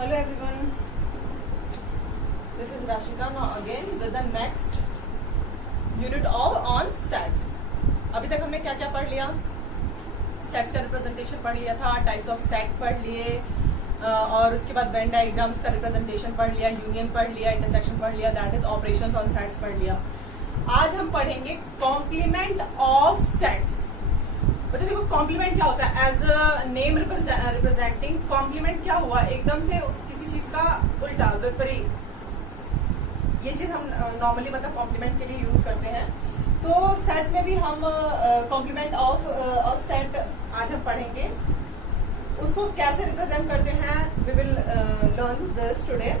Hello everyone, this is Rashika now again with the next unit of on sets. अभी तक हमने क्या क्या पढ़ लिया? सेट्स का रिप्रेजेंटेशन पढ़ लिया था, टाइप्स ऑफ सेट पढ़ लिए और उसके बाद वेन डायग्राम्स का रिप्रेजेंटेशन पढ़ लिया, यूनियन पढ़ लिया, इंटरसेक्शन पढ़ लिया, that is operations on sets पढ़ लिया. आज हम पढ़ेंगे कॉम्प्लीमेंट ऑफ सेट्स. बच्चों देखो कॉम्प्लीमेंट क्या होता है? As a name representing complement क्या हुआ? एकदम से किसी चीज का उल्टा, विपरीत. ये चीज हम नॉर्मली मतलब कॉम्प्लीमेंट के लिए यूज करते हैं. तो सेट्स में भी हम कॉम्प्लीमेंट ऑफ सेट आज हम पढ़ेंगे. उसको कैसे रिप्रेजेंट करते हैं we will learn this today.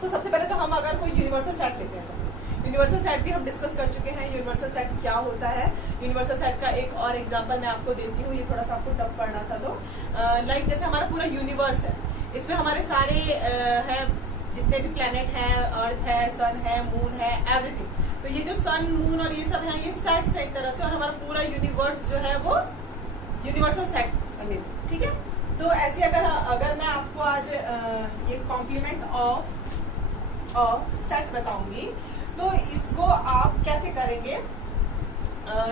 तो सबसे पहले तो हम अगर कोई यूनिवर्सल सेट लेते हैं, यूनिवर्सल सेट भी हम डिस्कस कर चुके हैं. यूनिवर्सल सेट क्या होता है? यूनिवर्सल सेट का एक और एग्जांपल मैं आपको देती हूँ. ये थोड़ा सा आपको टफ पढ़ना था. तो लाइक जैसे हमारा पूरा यूनिवर्स है, इसमें हमारे सारे हैं जितने भी प्लेनेट हैं, अर्थ है, सन है, मून है, एवरीथिंग. तो ये जो सन, मून और ये सब है, ये सेट्स है एक तरह से, और हमारा पूरा यूनिवर्स जो है वो यूनिवर्सल सेट. ठीक है. तो ऐसे अगर मैं आपको आज ये कॉम्प्लीमेंट ऑफ सेट बताऊंगी तो इसको आप कैसे करेंगे?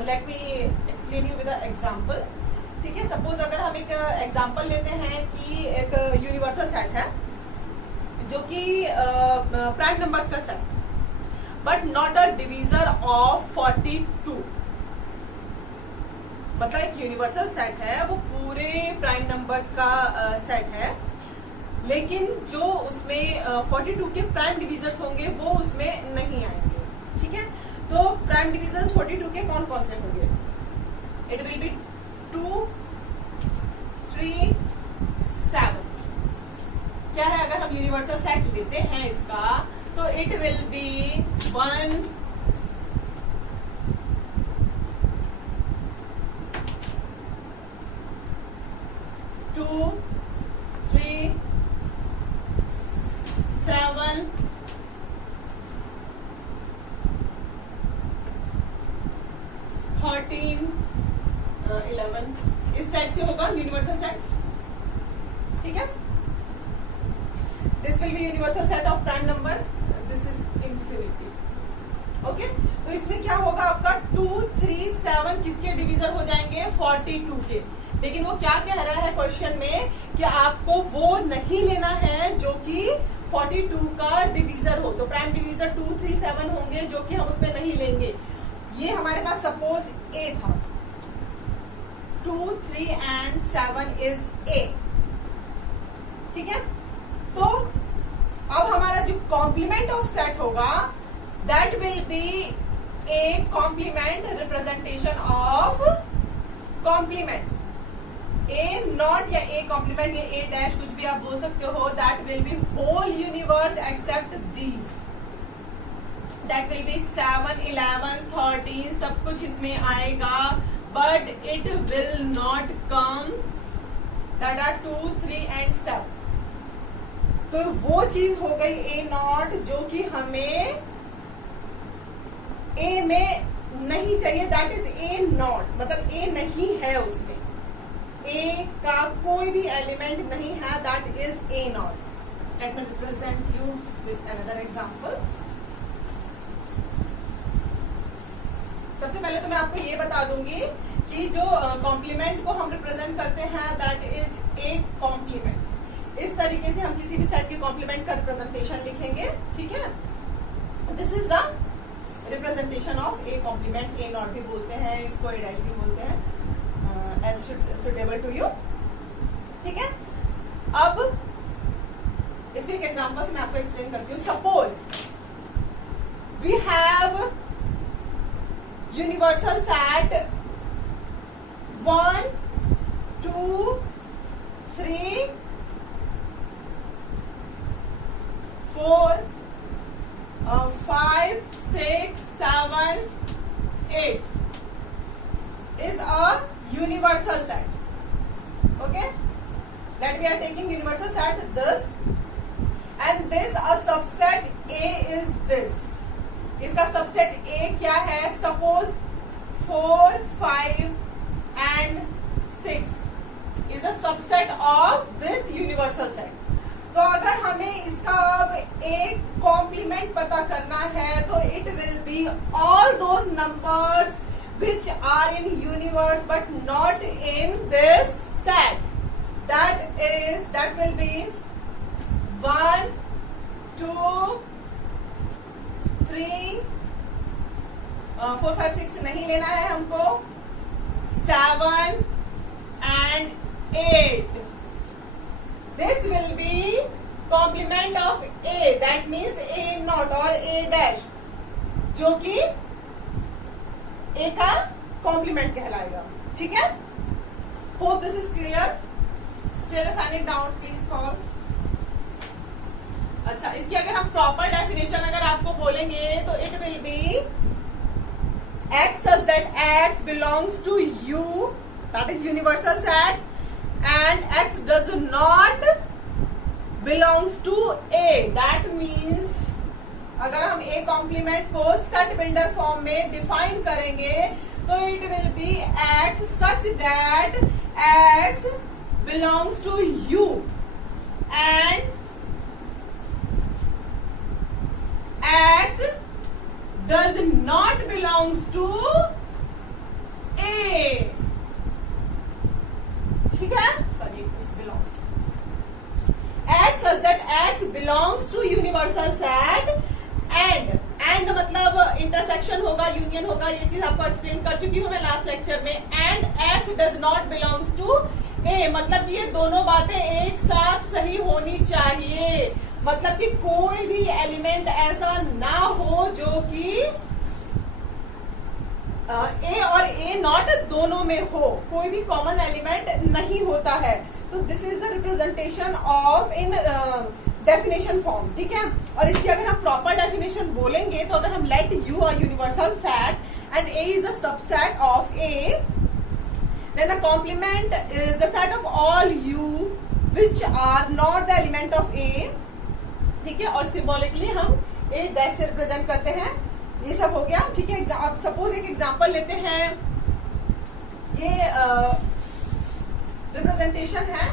Let me explain you with example. ठीक है. सपोज अगर हम एक एग्जांपल लेते हैं कि एक यूनिवर्सल सेट है जो कि प्राइम नंबर्स का set, but not a divisor of 42. मतलब एक यूनिवर्सल सेट है, वो पूरे प्राइम नंबर्स का सेट है, लेकिन जो उसमें 42 के प्राइम डिवीजर्स होंगे वो उसमें नहीं आएंगे. ठीक है. तो प्राइम डिवीजर्स 42 के कौन कौन से होंगे? It will B 2, 3, 7. क्या है? अगर हम यूनिवर्सल सेट लेते हैं इसका, तो इट विल बी 1, 2, 3, 7, 13, 11. इस टाइप से होगा यूनिवर्सल सेट. ठीक है. This will be universal set of prime number. This is infinity. Okay. तो इसमें क्या होगा? आपका 2, 3, 7 किसके डिवीजर हो जाएंगे? 42 के. लेकिन वो क्या कह रहा है क्वेश्चन में कि आपको वो नहीं लेना है जो कि 42 का डिवीजर हो. तो प्राइम डिवीजर 2, 3, 7 होंगे जो कि हम उसमें नहीं लेंगे. ये हमारे पास सपोज ए था. 2, 3 एंड 7 इज ए. ठीक है. तो अब हमारा जो कॉम्प्लीमेंट ऑफ सेट होगा that will be A complement representation of complement. A not या ए कॉम्प्लीमेंट या ए डैश कुछ भी आप बोल सकते हो. That will be whole universe except these. That will be 7, 11, 13 सब कुछ इसमें आएगा, but it will not come that are 2, 3 and 7. तो वो चीज हो गई ए नॉट जो कि हमें ए में नहीं चाहिए. That is a not. मतलब ए नहीं है उसमें, ए का कोई भी एलिमेंट नहीं है. That is a not. Let me represent you with another example. सबसे पहले तो मैं आपको ये बता दूंगी कि जो कॉम्प्लीमेंट को हम रिप्रेजेंट करते हैं दैट इज ए कॉम्प्लीमेंट. इस तरीके से हम किसी भी सेट के कॉम्प्लीमेंट का रिप्रेजेंटेशन लिखेंगे. ठीक है. This is the representation of A complement. A not भी बोलते हैं इसको, ए डैश भी बोलते हैं, as suitable to you. ठीक है. अब इसके एक एग्जांपल से मैं आपको एक्सप्लेन करती हूँ. Suppose we have universal set 1, 2, 3, 4, 5, 6, 7, 8 is a universal set. Okay, that we are taking universal set this, and this a subset A is this. इसका सबसेट A क्या है? Suppose 4, 5 and 6 is a subset of this universal set. तो अगर हमें इसका अब एक complement पता करना है, तो it will be all those numbers which are in universe but not in this set. That will be 1, 2, 3, 4, 5, 6 नहीं लेना है हमको, 7 and 8. This will be complement of A, that means A naught or A dash, जो कि ए का complement कहलाएगा. ठीक है, hope this is clear. Still find it down please call. अच्छा, इसकी अगर हम प्रॉपर डेफिनेशन अगर आपको बोलेंगे तो it will be X such that X belongs to U, that is universal set, and X does not belongs to A. That means अगर हम ए कॉम्प्लीमेंट को सेट बिल्डर फॉर्म में डिफाइन करेंगे तो it will be X such that X belongs to U and X does not belongs to A. ठीक है, sorry, this belongs to X such that X belongs to universal set and मतलब intersection होगा, union होगा, ये चीज आपको explain कर चुकी हूं मैं लास्ट लेक्चर में. And X does not belongs to A, मतलब कि ये दोनों बातें एक साथ सही होनी चाहिए. मतलब कि कोई भी एलिमेंट ऐसा ना हो जो कि ए और ए नॉट दोनों में हो. कोई भी कॉमन एलिमेंट नहीं होता है. तो this is the representation of in definition form. ठीक है, और इसकी अगर हम प्रॉपर डेफिनेशन बोलेंगे तो अगर हम let U are universal set and A is the subset of A, then the complement is the set of all U which are not the element of A. ठीक है, और सिंबॉलिकली हम ए dash से represent करते हैं. ये सब हो गया. ठीक है, आप सपोज एक एग्जांपल लेते हैं. ये रिप्रेजेंटेशन है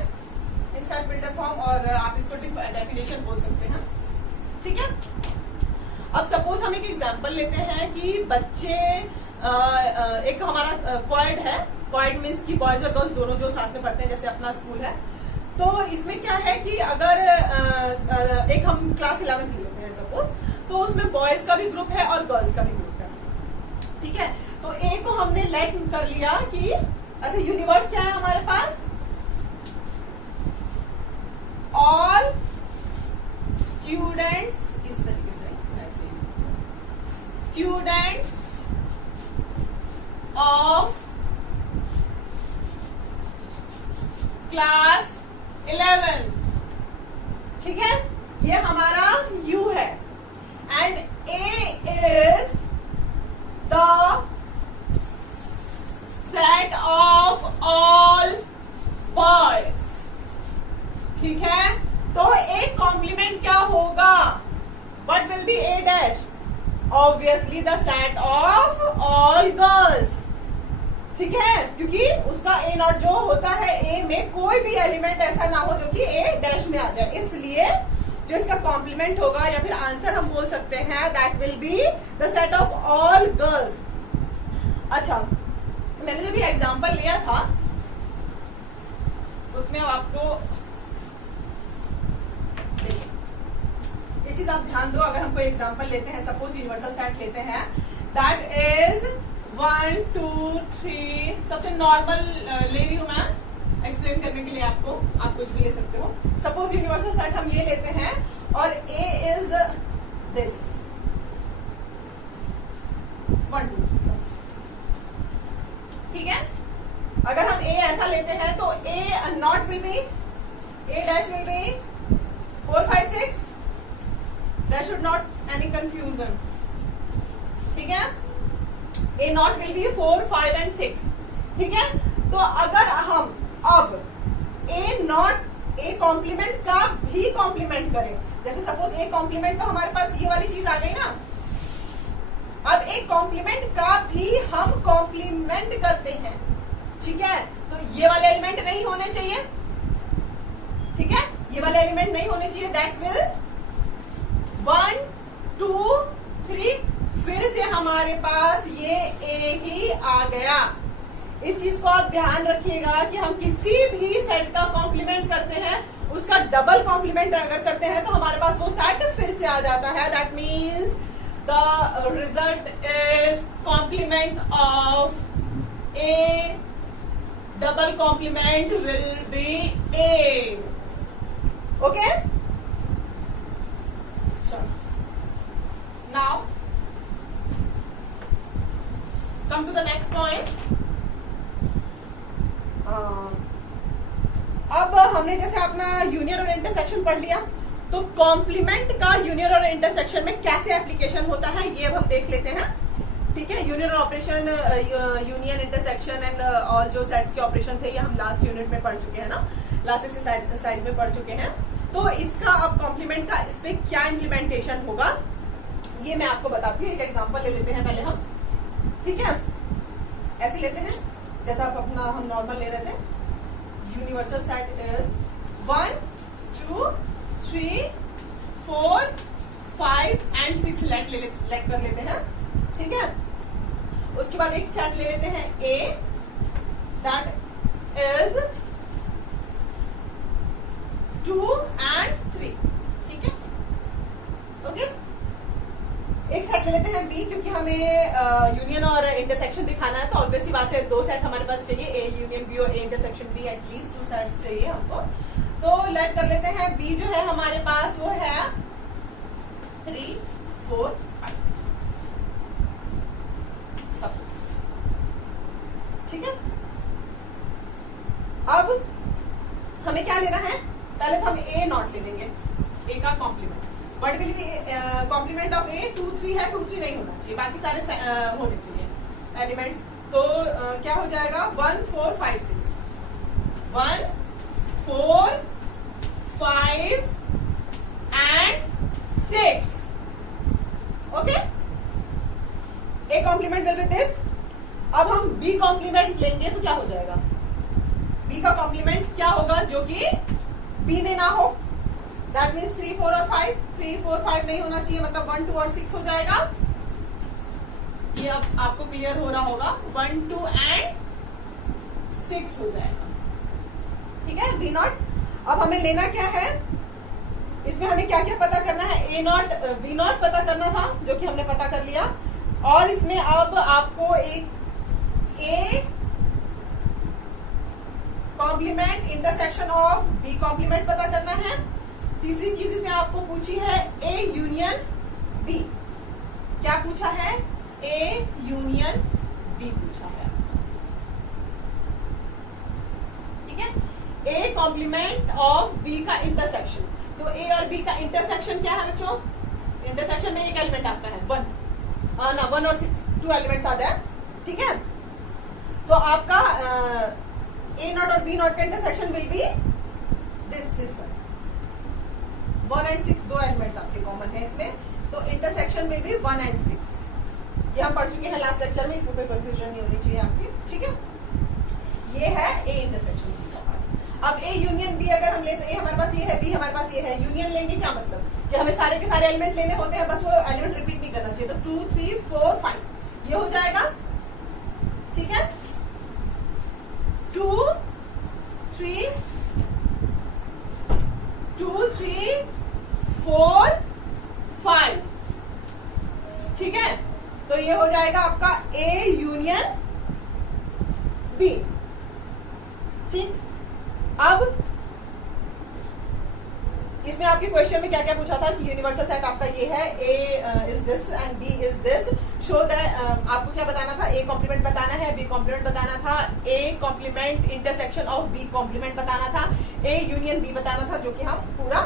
इन सेट बिल्डर फॉर्म, और आप इसको डेफिनेशन बोल सकते हैं. ठीक है, अब सपोज हम एक एग्जांपल लेते हैं कि बच्चे एक हमारा क्वाड है. क्वाड मीन्स की बॉयज और गर्ल्स दोनों जो साथ में पढ़ते हैं, जैसे अपना स्कूल है. तो इसमें क्या है कि अगर एक हम क्लास 11th लेते हैं सपोज, तो उसमें बॉयज का भी ग्रुप है और गर्ल्स का भी ग्रुप है. ठीक है, तो ए को हमने लेट कर लिया कि अच्छा यूनिवर्स क्या है हमारे पास, ऑल स्टूडेंट्स, इस तरीके से स्टूडेंट्स ऑफ क्लास 11. ठीक है, ये हमारा यू है and A is the set of all boys. ठीक है, तो एक कॉम्प्लीमेंट क्या होगा, what will be A dash, obviously the set of all girls. ठीक है, क्योंकि उसका ए नॉट जो होता है ए में कोई भी एलिमेंट ऐसा ना हो जो कि ए डैश में आ जाए, इसलिए जो इसका कॉम्प्लीमेंट होगा या फिर आंसर हम बोल सकते हैं that will be the set of all girls. अच्छा, मैंने जो भी एग्जांपल लिया था उसमें आपको ये चीज आप ध्यान दो. अगर हम कोई एग्जांपल लेते हैं, सपोज यूनिवर्सल सेट लेते हैं, दैट इज 1, 2, 3, सबसे नॉर्मल ले रही हूं मैं एक्सप्लेन करने के लिए आपको, आप कुछ भी ले सकते हो. सपोज यूनिवर्सल सेट हम ये लेते हैं और ए इज दिस 1, 2. ठीक है, अगर हम ए ऐसा लेते हैं तो A not will be, A dash will be 4, 5, 6. There should not any confusion. ठीक है, A not will be 4, 5 and 6. ठीक है, तो अगर हम अब ए नॉट ए कॉम्प्लीमेंट का भी कॉम्प्लीमेंट करें, जैसे सपोज ए कॉम्प्लीमेंट तो हमारे पास ये वाली चीज आ गई ना, अब एक कॉम्प्लीमेंट का भी हम कॉम्प्लीमेंट करते हैं. ठीक है, तो ये वाले एलिमेंट नहीं होने चाहिए. ठीक है, ये वाले एलिमेंट नहीं होने चाहिए, दैट विल 1 2 3, फिर से हमारे पास ये ए ही आ गया। इस चीज को आप ध्यान रखिएगा कि हम किसी भी सेट का कॉम्प्लीमेंट करते हैं, उसका डबल कॉम्प्लीमेंट अगर करते हैं तो हमारे पास वो सेट फिर से आ जाता है। That means the result is complement of A, double complement will be A. Okay, now come to the next point. अब हमने जैसे अपना यूनियन और इंटरसेक्शन पढ़ लिया, तो कॉम्प्लीमेंट का यूनियन और इंटरसेक्शन में कैसे एप्लीकेशन होता है ये अब हम देख लेते हैं। ठीक है, union operation, union, intersection and और जो सेट्स के ऑपरेशन थे ये हम लास्ट यूनिट में पढ़ चुके हैं ना, लास्ट एक्सरसाइज में पढ़ चुके हैं। तो इसका अब कॉम्प्लीमेंट का इस पे क्या इम्प्लीमेंटेशन होगा ये मैं आपको बताती हूँ। एक एग्जांपल ले लेते हैं पहले हम। ठीक है, ऐसे लेते हैं जैसा आप अपना हम नॉर्मल ले रहे थे। Universal set is 1 2 3 4 5 and 6 let कर लेते हैं। ठीक है, उसके बाद एक सेट ले लेते हैं ए, दैट इज 2 and 3। ठीक है, ओके, एक सेट ले लेते हैं बी, क्योंकि हमें यूनियन और इंटरसेक्शन दिखाना है तो ऑब्वियस सी बात है दो सेट हमारे पास चाहिए, ए यूनियन बी और A intersection B, at least 2 sets चाहिए हमको। तो लेट कर लेते हैं बी जो है हमारे पास वो है 3 4 5 सब। ठीक है, अब हमें क्या लेना है, पहले तो हम ए नॉट ले लेंगे, ए का complement. What will be complement of A? 2 3 है, 2 3 नहीं होना चाहिए, बाकी सारे होने चाहिए एलिमेंट्स। तो क्या हो जाएगा 1 4 5 6, 1 4 5 and 6। Okay, A complement will be this. अब हम बी कॉम्प्लीमेंट लेंगे तो क्या हो जाएगा, बी का कॉम्प्लीमेंट क्या होगा जो कि बी में ना हो, दैट मीन्स 3 4 और 5। 3 4 5 नहीं होना चाहिए, मतलब 1 2 और 6 हो जाएगा। ये अब आपको क्लियर हो रहा होगा, 1 2 and 6 हो जाएगा। ठीक है, बी नॉट। अब हमें लेना क्या है, इसमें हमें क्या क्या पता करना है, ए नॉट बी नॉट पता करना था जो कि हमने पता कर लिया, और इसमें अब आपको एक A complement intersection of B complement पता करना है। तीसरी चीज इसमें आपको पूछी है ए यूनियन बी। क्या पूछा है, ए यूनियन बी पूछा है। ठीक है, ए कॉम्प्लीमेंट ऑफ बी का इंटरसेक्शन। तो ए और बी का इंटरसेक्शन क्या है बच्चों, इंटरसेक्शन में एक एलिमेंट आता है 1 और 6, 2 एलिमेंट्स आ जाए। ठीक है, तो आपका ए नॉट और बी नॉट का intersection will be this 1 and 6, 2 elements आपके कॉमन है इसमें, तो इंटरसेक्शन विल बी 1 and 6। ये हम पढ़ चुके हैं लास्ट लेक्चर में, इसमें कोई कंफ्यूजन नहीं होनी चाहिए आपकी। ठीक है, ये है ए इंटरसेक्शन बी का पार्ट। अब ए यूनियन बी अगर हम ले तो ए हमारे पास ये है, बी हमारे पास ये है। यूनियन लेंगे क्या मतलब कि हमें सारे के सारे एलिमेंट लेने होते हैं, बस वो एलिमेंट रिपीट नहीं करना चाहिए। तो 2 3 4 5 ये हो जाएगा। ठीक है, 2 3 4 5। ठीक है, तो ये हो जाएगा आपका ए यूनियन बी। ठीक, अब इसमें आपके क्वेश्चन में क्या क्या पूछा था कि यूनिवर्सल सेट आपका ये है, A is this and B is this. Show that आपको क्या बताना था, ए कॉम्प्लीमेंट बताना है, बी कॉम्प्लीमेंट बताना था, A complement intersection of B complement बताना था, ए यूनियन बी बताना था, जो कि हम पूरा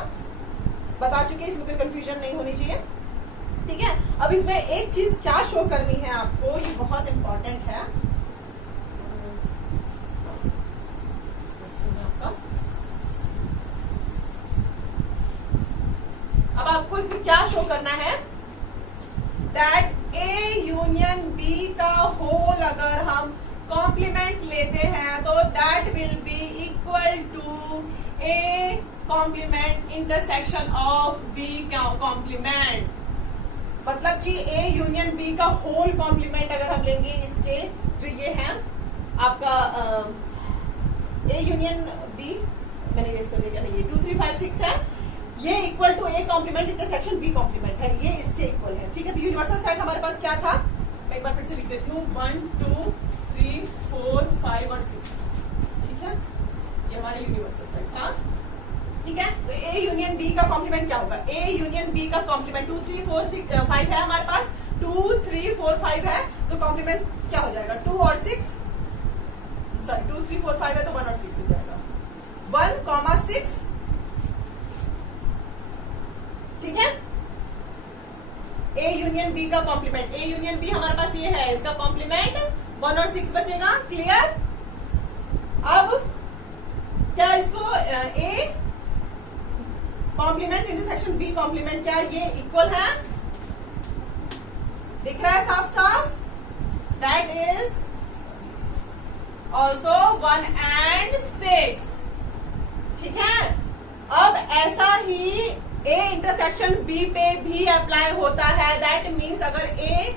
बता चुके हैं, इसमें कोई कंफ्यूजन नहीं होनी चाहिए। ठीक है, अब इसमें एक चीज क्या शो करनी है आपको, ये बहुत इंपॉर्टेंट है। अब आपको इसमें क्या शो करना है, दैट ए यूनियन बी का होल अगर हम कॉम्प्लीमेंट लेते हैं तो that will be equal to A complement intersection of B complement, मतलब कि ए यूनियन बी का होल कॉम्प्लीमेंट अगर हम लेंगे इसके जो ये है आपका ए यूनियन बी, मैंने रेस कर दिया, ये 2 3 5 6 है, ये equal to A complement intersection B complement है, ये इसके इक्वल है। ठीक है, तो यूनिवर्सल सेट हमारे पास क्या था, मैं एक बार फिर से लिख देती हूँ, 1 2 3 4 5 और 6। ठीक है, ये हमारा यूनिवर्सल सेट था। ठीक है, तो ए यूनियन बी का कॉम्प्लीमेंट क्या होगा, ए यूनियन बी का कॉम्प्लीमेंट 2 3 4 6 5 है हमारे पास, 2 3 4 5 है, तो कॉम्प्लीमेंट क्या हो जाएगा, 2 और 6, सॉरी 2 3 4 5 है तो 1 और 6 हो जाएगा, 1 6। ठीक है, ए यूनियन बी का कॉम्प्लीमेंट, ए यूनियन बी हमारे पास ये है, इसका कॉम्प्लीमेंट 1 और 6 बचेगा। क्लियर, अब क्या इसको A complement intersection B complement क्या ये इक्वल है, दिख रहा है साफ साफ, दैट इज ऑल्सो 1 and 6। ठीक है, अब ऐसा ही ए इंटरसेक्शन बी पे भी अप्लाई होता है, दैट मीन्स अगर A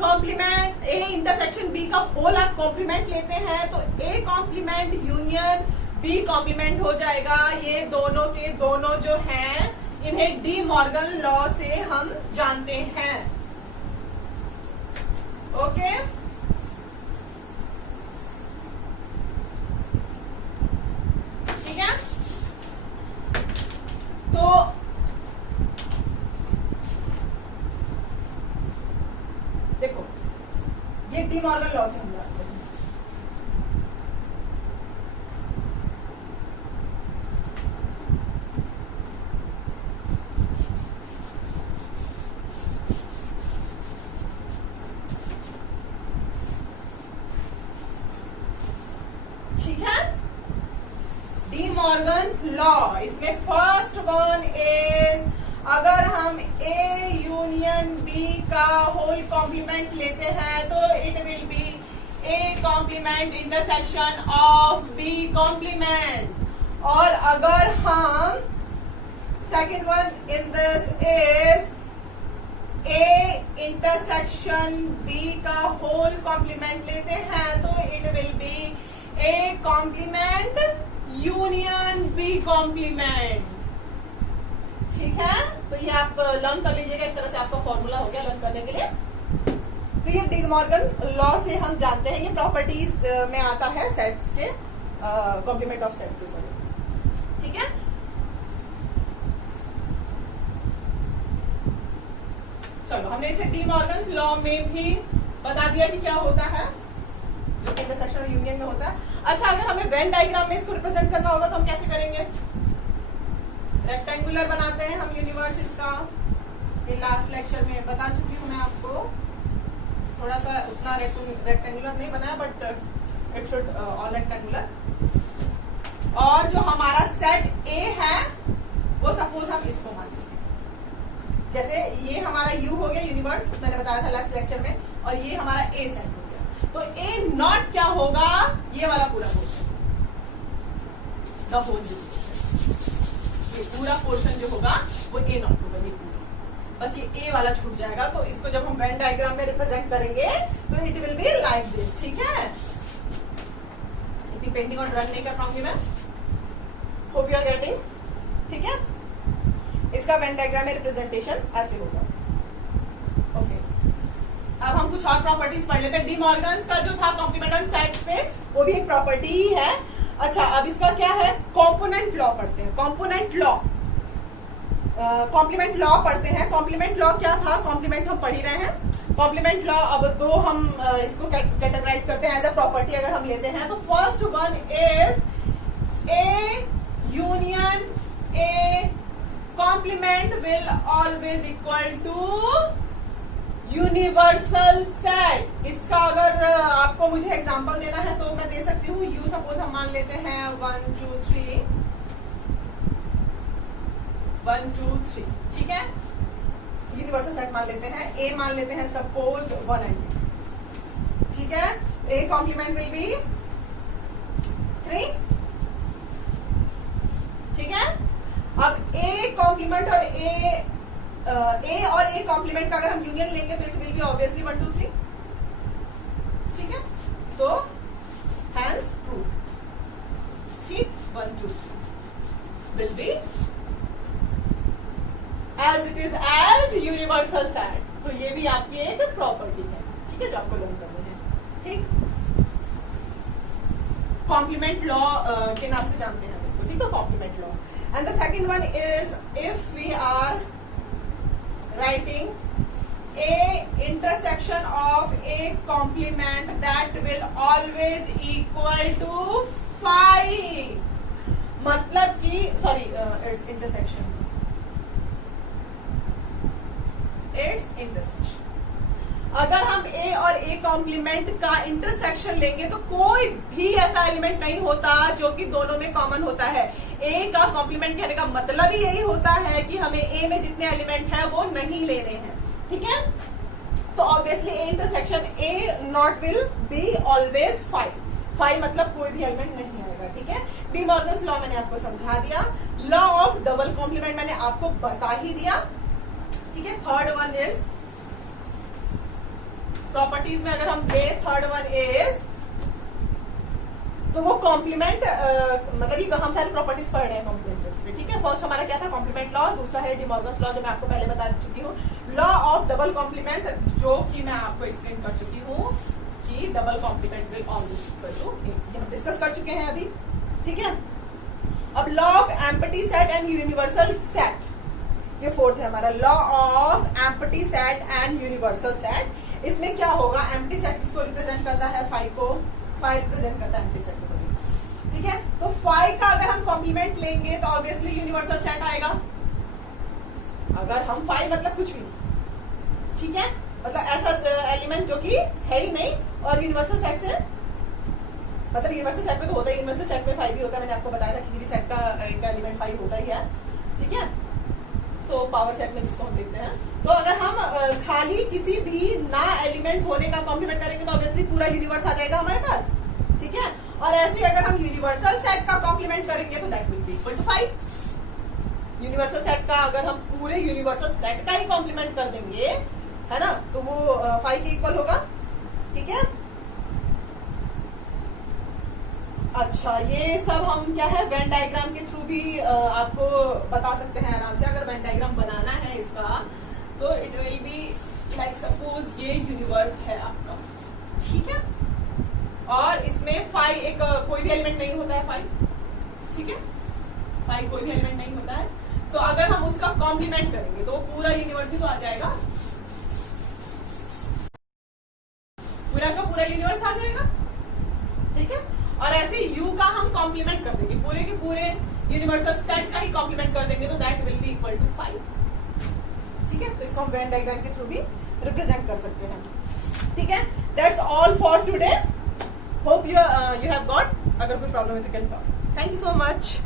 complement A intersection B का होल आप कॉम्प्लीमेंट लेते हैं तो A complement union B complement हो जाएगा। ये दोनों के दोनों जो हैं इन्हें डी मॉर्गन लॉ से हम जानते हैं। ओके, ठीक है, तो देखो ये डी मॉर्गन लॉ से हम जानते हैं। ठीक है, डी मॉर्गन्स लॉ, इसमें फर्स्ट वन इज अगर हम ए यूनियन बी का होल कॉम्प्लीमेंट लेते हैं तो it will be A complement intersection of B complement, और अगर हम second one in this is A intersection B का होल कॉम्प्लीमेंट लेते हैं तो it will be A complement union B complement. ठीक है, तो ये आप लर्न कर लीजिएगा, एक तरह से आपका फॉर्मूला हो गया लर्न करने के लिए। तो ये डी मॉर्गन लॉ से हम जानते हैं, ये प्रॉपर्टीज में आता है सेट्स के, कॉम्प्लीमेंट ऑफ सेट के सॉरी। ठीक है, चलो हमने इसे डी मॉर्गन लॉ में भी बता दिया कि क्या होता है, जो इंटरसेक्शन और यूनियन में होता है। अच्छा, अगर हमें वेन डायग्राम में इसको रिप्रेजेंट करना होगा तो हम कैसे करेंगे, रेक्टेंगुलर बनाते हैं हम यूनिवर्स इसका, ये लास्ट लेक्चर में बता चुकी हूं मैं आपको, थोड़ा सा उतना रेक्टेंगुलर नहीं बनाया but it should all rectangular. और जो हमारा सेट ए है वो सपोज हम इसको मान लेंगे, जैसे ये हमारा यू हो गया यूनिवर्स, मैंने बताया था लास्ट लेक्चर में, और ये हमारा ए सेट हो गया, तो ए नॉट क्या होगा, ये वाला पूरा पोर्शन, द होल ये पूरा पोर्शन जो होगा वो ए नॉट होगा, ये पूरा बस ये ए वाला छूट जाएगा। तो इसको जब हम वेन डायग्राम में रिप्रेजेंट करेंगे तो it will be like this. ठीक है, इतनी पेंटिंग और ड्राइंग नहीं कर पाऊंगी मैं, होप यू आर गेटिंग। ठीक है, इसका वेन डायग्राम में रिप्रेजेंटेशन ऐसे होगा। ओके, अब हम कुछ और प्रॉपर्टीज पढ़ लेते हैं। डी मॉर्गन्स का जो था कॉम्प्लीमेंट ऑन सेट्स पे, वो भी एक प्रॉपर्टी ही है। अच्छा, अब इसका क्या है, कॉम्पोनेंट लॉ पढ़ते हैं, कॉम्पोनेंट लॉ, कॉम्प्लीमेंट लॉ पढ़ते हैं। कॉम्प्लीमेंट लॉ क्या था, कॉम्प्लीमेंट हम पढ़ ही रहे हैं। कॉम्प्लीमेंट लॉ अब दो हम इसको कैटेगराइज करते हैं एज अ प्रॉपर्टी अगर हम लेते हैं तो first one is A union A complement will always equal to universal set. इसका अगर आपको मुझे एग्जांपल देना है तो मैं दे सकती हूँ। यू सपोज हम मान लेते हैं 1 2 3 1 2 3, ठीक है, यूनिवर्सल सेट मान लेते हैं। ए मान लेते हैं सपोज 1 and 2, ठीक है। ए कॉम्प्लीमेंट विल बी 3, ठीक है। कॉम्प्लीमेंट और ए और ए कॉम्प्लीमेंट का अगर हम यूनियन लेंगे तो इट विल बी ऑब्वियसली 1 2 3, ठीक है। तो हैंस प्रूव, ठीक, 1 2 3 will be as it is as universal set. तो ये भी आपकी एक प्रॉपर्टी है, ठीक है, जो आपको लर्न करनी है, ठीक। कॉम्प्लीमेंट लॉ के नाम से जानते हैं हम इसको, ठीक है, complement law. And the second one is if we are writing A intersection of A complement that will always equal to 5, मतलब कि sorry it's intersection, it's intersection. अगर हम ए और ए कॉम्प्लीमेंट का इंटरसेक्शन लेंगे तो कोई भी ऐसा एलिमेंट नहीं होता जो कि दोनों में कॉमन होता है। ए का कॉम्प्लीमेंट कहने का मतलब ही यही होता है कि हमें ए में जितने एलिमेंट हैं वो नहीं लेने हैं, ठीक है। तो obviously A intersection A not will be always 5 मतलब कोई भी एलिमेंट नहीं आएगा, ठीक है। डी मॉर्गन्स लॉ मैंने आपको समझा दिया। लॉ ऑफ डबल कॉम्प्लीमेंट मैंने आपको बता ही दिया, ठीक है। थर्ड वन इज प्रॉपर्टीज में अगर हम ले, थर्ड वन इज, तो वो कॉम्प्लीमेंट मतलब ये हम सारी प्रॉपर्टीज पढ़ रहे हैं कॉम्प्लीमेंट सेट्स में, ठीक है। फर्स्ट हमारा क्या था, कॉम्प्लीमेंट लॉ, दूसरा है डी मॉर्गन्स लॉ जो मैं आपको पहले बता चुकी हूँ। लॉ ऑफ डबल कॉम्प्लीमेंट जो कि मैं आपको एक्सप्लेन कर चुकी हूँ कि double complement will always equal to A, ये हम डिस्कस कर चुके हैं अभी, ठीक है। अब law of empty set and universal set, ये फोर्थ है हमारा, law of empty set and universal set. इसमें क्या होगा, एम्प्टी सेट किसको रिप्रेजेंट करता है, 5 को, 5 रिप्रेजेंट करता है एम्प्टी सेट को, ठीक है। तो 5 का अगर हम कॉम्प्लीमेंट लेंगे तो ऑब्वियसली यूनिवर्सल सेट आएगा। अगर हम 5 मतलब कुछ भी, ठीक है, मतलब ऐसा एलिमेंट जो कि है ही नहीं, और यूनिवर्सल सेट से मतलब यूनिवर्सल सेट में तो होता है, यूनिवर्सल सेट में 5 भी होता है, मैंने आपको बताया था किसी भी सेट का एक एलिमेंट 5 होता ही है, ठीक है। तो पावर सेट में जिसको हम देखते हैं, तो अगर हम खाली किसी भी ना एलिमेंट होने का कॉम्प्लीमेंट करेंगे तो ऑब्वियसली पूरा यूनिवर्स आ जाएगा हमारे पास, ठीक है। और ऐसे अगर हम यूनिवर्सल सेट का कॉम्प्लीमेंट करेंगे तो that will be equal to 5। Universal set का अगर हम पूरे यूनिवर्सल सेट का ही कॉम्प्लीमेंट कर देंगे, है ना, तो वो 5 के इक्वल होगा, ठीक है। अच्छा, ये सब हम क्या है वेन डायग्राम के थ्रू भी आपको बता सकते हैं आराम से। अगर वेन डायग्राम बनाना है इसका तो it will be like suppose ये यूनिवर्स है आपका, ठीक है, और इसमें 5 एक कोई भी एलिमेंट नहीं होता है 5, ठीक है, 5 कोई भी एलिमेंट नहीं होता है। तो अगर हम उसका कॉम्प्लीमेंट करेंगे तो वो पूरा यूनिवर्स ही तो आ जाएगा, पूरा का पूरा यूनिवर्स आ जाएगा, ठीक है। और ऐसे यू का हम कॉम्प्लीमेंट कर देंगे, पूरे के पूरे यूनिवर्सल सेट का ही कॉम्प्लीमेंट कर देंगे तो that will be equal to 5, ठीक है। तो इसको हम वेन डायग्राम के थ्रू भी रिप्रेजेंट कर सकते हैं, ठीक है। That's all for today, hope you have got. अगर कोई प्रॉब्लम है तो can call. Thank you so much.